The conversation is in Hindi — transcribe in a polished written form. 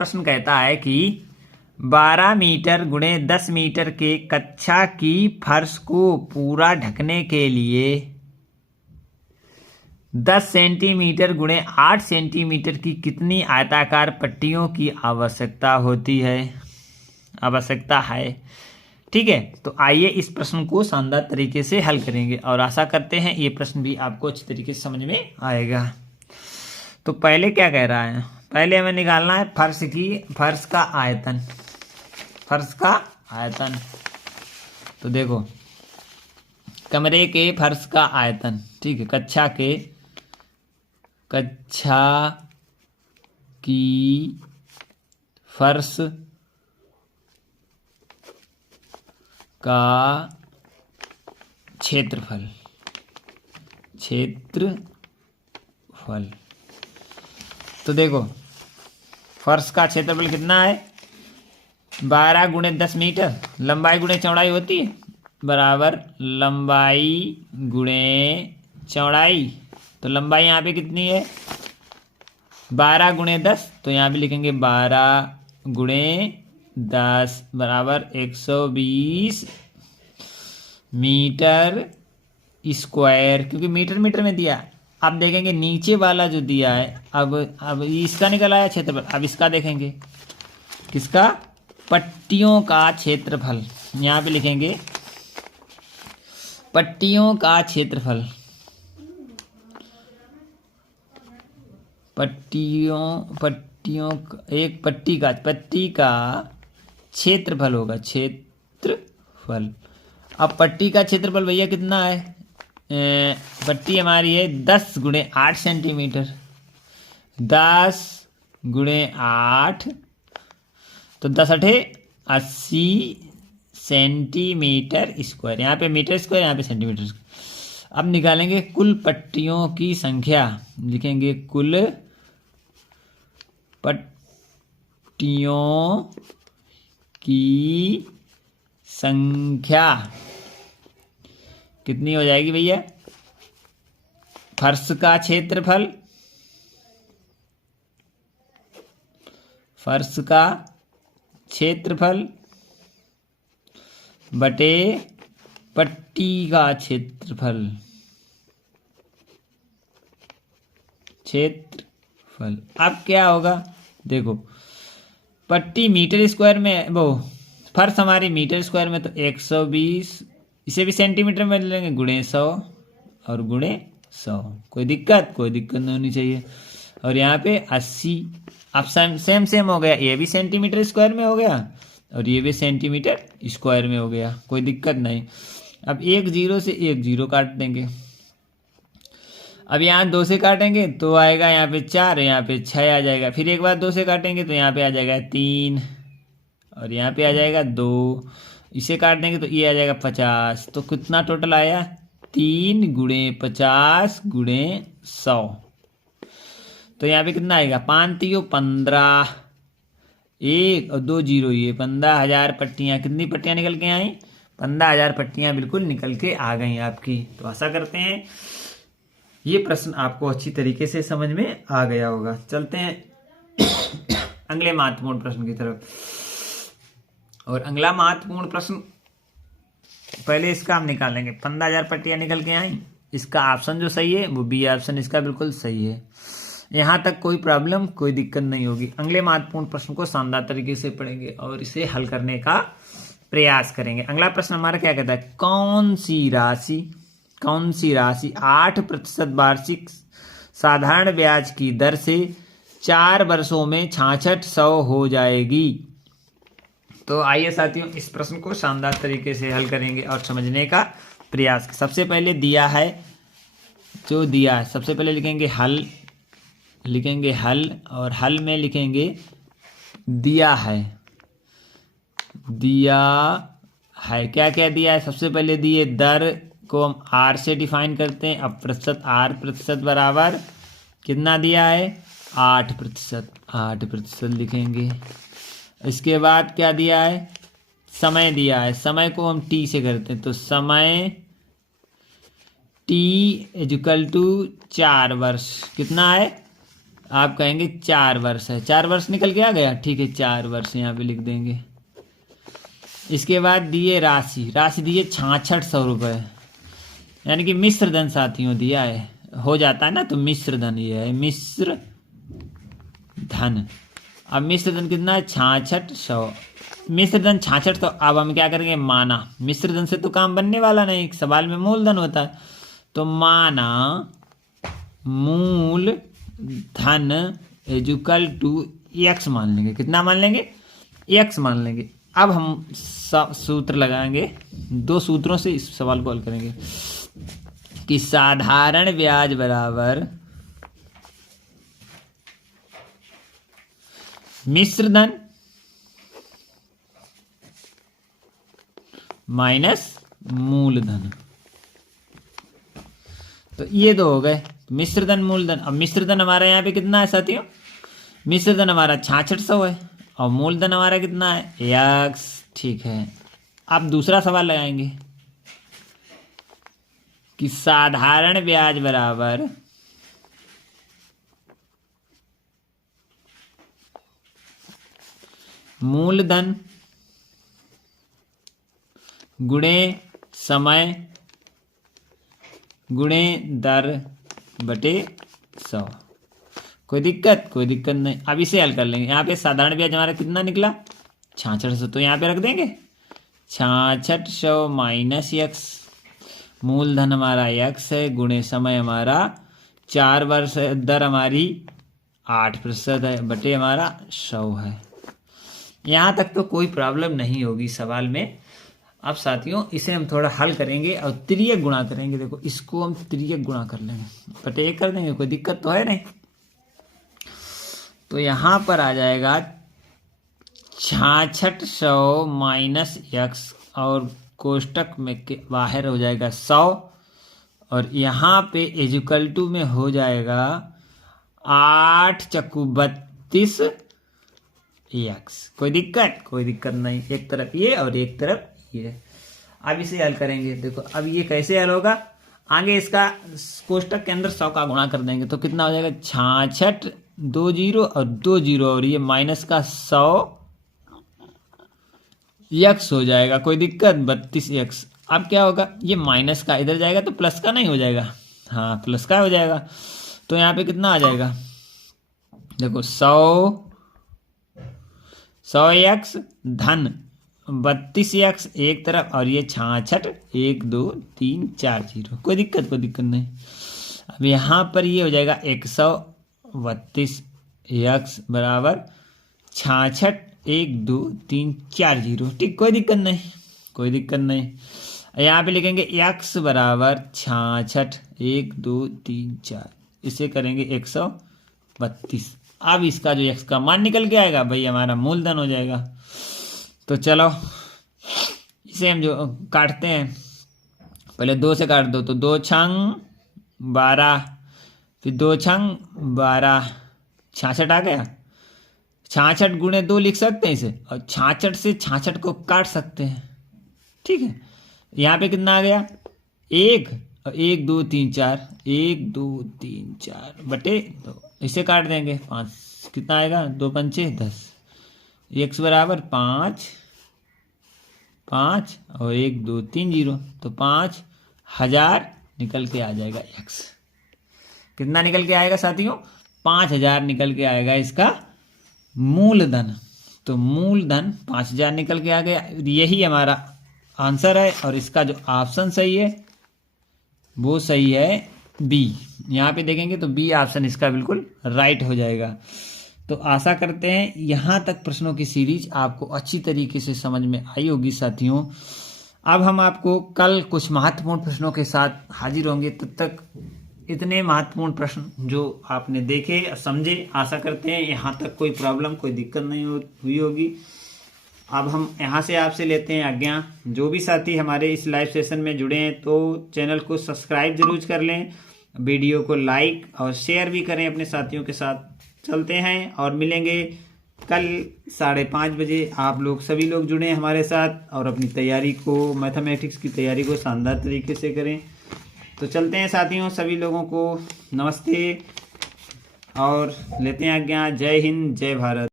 प्रश्न कहता है कि 12 मीटर गुणे 10 मीटर के कक्षा की फर्श को पूरा ढकने के लिए 10 सेंटीमीटर गुणे 8 सेंटीमीटर की कितनी आयताकार पट्टियों की आवश्यकता है। ठीक है, तो आइए इस प्रश्न को शानदार तरीके से हल करेंगे और आशा करते हैं ये प्रश्न भी आपको अच्छी तरीके से समझ में आएगा। तो पहले क्या कह रहा है, पहले हमें निकालना है फर्श का आयतन। तो देखो, कमरे के फर्श का आयतन, ठीक है, कक्षा की फर्श का क्षेत्रफल। तो देखो, फर्श का क्षेत्रफल कितना है, 12 गुणे 10 मीटर, लंबाई गुणे चौड़ाई होती है, बराबर लंबाई गुणे चौड़ाई। तो लंबाई यहाँ पे कितनी है, 12 गुणे 10, तो यहाँ पे लिखेंगे 12 गुणे 10 बराबर 120 मीटर स्क्वायर, क्योंकि मीटर में दिया। अब देखेंगे नीचे वाला जो दिया है, अब इसका निकल आया क्षेत्रफल। अब इसका देखेंगे, किसका, पट्टियों का क्षेत्रफल। यहाँ पे लिखेंगे पट्टियों का क्षेत्रफल। एक पट्टी का क्षेत्रफल होगा, क्षेत्रफल। अब पट्टी का क्षेत्रफल भैया कितना है, पट्टी हमारी है 10 गुणे 8 सेंटीमीटर, 10 गुणे 8, तो 10 अठे 80 सेंटीमीटर स्क्वायर। यहाँ पे मीटर स्क्वायर, यहाँ पे सेंटीमीटर स्क्वायर। अब निकालेंगे कुल पट्टियों की संख्या, लिखेंगे कुल पट्टियों की संख्या कितनी हो जाएगी भैया, फर्श का क्षेत्रफल बटे पट्टी का क्षेत्रफल। अब क्या होगा, देखो पट्टी मीटर स्क्वायर में, वो फर्श हमारी मीटर स्क्वायर में, तो 120, इसे भी सेंटीमीटर में ले लेंगे, गुणे 100 और गुणे 100। कोई दिक्कत नहीं होनी चाहिए। और यहाँ पे 80, अब सेम हो गया, ये भी सेंटीमीटर स्क्वायर में हो गया और ये भी सेंटीमीटर स्क्वायर में हो गया, कोई दिक्कत नहीं। अब एक जीरो से एक जीरो काट देंगे। अब यहाँ 2 से काटेंगे तो आएगा यहाँ पे 4, यहाँ पे 6 आ जाएगा। फिर एक बार 2 से काटेंगे तो यहाँ पे आ जाएगा 3 और यहाँ पे आ जाएगा 2। इसे काट देंगे तो ये आ जाएगा 50। तो कितना टोटल आया, 3 गुणे 50 गुणे 100। तो यहाँ पे कितना आएगा, 5 3 15, 1 और 2 जीरो, ये 15,000 पट्टियाँ। कितनी पट्टियाँ निकल के आई, 15,000 पट्टियाँ बिल्कुल निकल के आ गई आपकी। तो आशा करते हैं ये प्रश्न आपको अच्छी तरीके से समझ में आ गया होगा। चलते हैं अगले महत्वपूर्ण प्रश्न की तरफ। और अगला महत्वपूर्ण प्रश्न, पहले इसका हम निकालेंगे। 15,000 पट्टियाँ निकल के आई, इसका ऑप्शन जो सही है वो बी ऑप्शन इसका बिल्कुल सही है। यहाँ तक कोई प्रॉब्लम, कोई दिक्कत नहीं होगी। अगले महत्वपूर्ण प्रश्न को शानदार तरीके से पढ़ेंगे और इसे हल करने का प्रयास करेंगे। अगला प्रश्न हमारा क्या कहता है, कौन सी राशि 8% वार्षिक साधारण ब्याज की दर से 4 वर्षों में 6600 हो जाएगी। तो आइए साथियों, इस प्रश्न को शानदार तरीके से हल करेंगे और समझने का प्रयास। सबसे पहले दिया है, सबसे पहले लिखेंगे हल और हल में लिखेंगे दिया है। क्या क्या दिया है, सबसे पहले दिए दर को हम आर से डिफाइन करते हैं। अब प्रतिशत बराबर कितना दिया है, 8% लिखेंगे। इसके बाद क्या दिया है, समय दिया है। समय को हम टी से करते हैं, तो समय टी इक्वल टू 4 वर्ष कितना है आप कहेंगे 4 वर्ष है, 4 वर्ष निकल के आ गया, ठीक है 4 वर्ष यहाँ पे लिख देंगे। इसके बाद दिए राशि, राशि दिए 6600 रुपये, यानी कि मिश्र धन साथियों दिया है, हो जाता है ना, तो मिश्र धन ये है मिश्र धन। अब मिश्र धन कितना है 6600, मिश्र धन 6600। अब हम क्या करेंगे, माना, मिश्र धन से तो काम बनने वाला नहीं, सवाल में मूलधन होता है, तो माना मूल धन इक्वल टू x मान लेंगे। कितना मान लेंगे, x मान लेंगे। अब हम सूत्र लगाएंगे, 2 सूत्रों से इस सवाल को हल करेंगे कि साधारण ब्याज बराबर मिश्र धन माइनस मूलधन। तो ये 2 हो गए, मिश्र धन मूलधन। अब मिश्र धन हमारा यहाँ पे कितना है साथियों, मिश्र धन हमारा 6600 है और मूलधन हमारा कितना है x, ठीक है। अब दूसरा सवाल लगाएंगे कि साधारण ब्याज बराबर मूलधन गुणे समय गुणे दर बटे 100। कोई दिक्कत, कोई दिक्कत नहीं। अब इसे हल कर लेंगे। यहाँ पे साधारण ब्याज हमारा कितना निकला 6600, तो यहाँ पे रख देंगे 6600 माइनस x, मूलधन हमारा x है, गुणे समय हमारा 4 वर्ष है, दर हमारी 8% है, बटे हमारा 100 है। यहाँ तक तो कोई प्रॉब्लम नहीं होगी सवाल में। अब साथियों इसे हम थोड़ा हल करेंगे और तिर्यक गुणा करेंगे। देखो इसको हम तिर्यक गुणा कर लेंगे, बटे 1 कर देंगे, कोई दिक्कत तो है नहीं। तो यहाँ पर आ जाएगा 6600 माइनस x और कोष्टक में के बाहर हो जाएगा 100 और यहाँ पे इक्वल टू में हो जाएगा 8 चक्कू 32 x। कोई दिक्कत, कोई दिक्कत नहीं। एक तरफ ये और एक तरफ ये। अब इसे हल करेंगे। देखो अब ये कैसे हल होगा, आगे इसका कोष्टक के अंदर 100 का गुणा कर देंगे तो कितना हो जाएगा 66 2 0 और 2 0 और ये माइनस का 100 x हो जाएगा। कोई दिक्कत 32x। अब क्या होगा, ये माइनस का इधर जाएगा तो प्लस का नहीं हो जाएगा, हाँ प्लस का हो जाएगा। तो यहाँ पे कितना आ जाएगा, देखो 100x धन 32x एक तरफ और ये 66 1 2 3 4 0। कोई दिक्कत, कोई दिक्कत नहीं। अब यहाँ पर ये हो जाएगा 132x बराबर 66 1 2 3 4 0। ठीक, कोई दिक्कत नहीं, कोई दिक्कत नहीं। यहाँ पे लिखेंगे x बराबर 66 1 2 3 4, इसे करेंगे 132। अब इसका जो x का मान निकल के आएगा भाई हमारा मूलधन हो जाएगा। तो चलो इसे हम जो काटते हैं, पहले 2 से काट दो तो 2 छंग 12, फिर 2 छंग 12, 66 आ गया। 66 गुणे 2 लिख सकते हैं इसे और 66 से 66 को काट सकते हैं। ठीक है, यहाँ पे कितना आ गया 1 और 1 2 3 4, 1 2 3 4 बटे 2, इसे काट देंगे 5, कितना आएगा 2 पंचे 10, x बराबर 5 5 और 1 2 3 0, तो 5000 निकल के आ जाएगा x। कितना निकल के आएगा साथियों, 5000 निकल के आएगा इसका मूलधन। तो मूलधन 5000 निकल के आ गया। यही हमारा आंसर है और इसका जो ऑप्शन सही है वो सही है बी। यहाँ पे देखेंगे तो बी ऑप्शन इसका बिल्कुल राइट हो जाएगा। तो आशा करते हैं यहाँ तक प्रश्नों की सीरीज आपको अच्छी तरीके से समझ में आई होगी साथियों। अब हम आपको कल कुछ महत्वपूर्ण प्रश्नों के साथ हाजिर होंगे। तब तक इतने महत्वपूर्ण प्रश्न जो आपने देखे और समझे, आशा करते हैं यहाँ तक कोई प्रॉब्लम कोई दिक्कत नहीं हुई होगी। अब हम यहाँ से आपसे लेते हैं आज्ञा। जो भी साथी हमारे इस लाइव सेशन में जुड़े हैं तो चैनल को सब्सक्राइब जरूर कर लें, वीडियो को लाइक और शेयर भी करें अपने साथियों के साथ। चलते हैं और मिलेंगे कल 5:30 बजे। आप लोग सभी लोग जुड़ें हमारे साथ और अपनी तैयारी को, मैथमेटिक्स की तैयारी को शानदार तरीके से करें। तो चलते हैं साथियों, सभी लोगों को नमस्ते और लेते हैं आज्ञा। जय हिंद, जय भारत।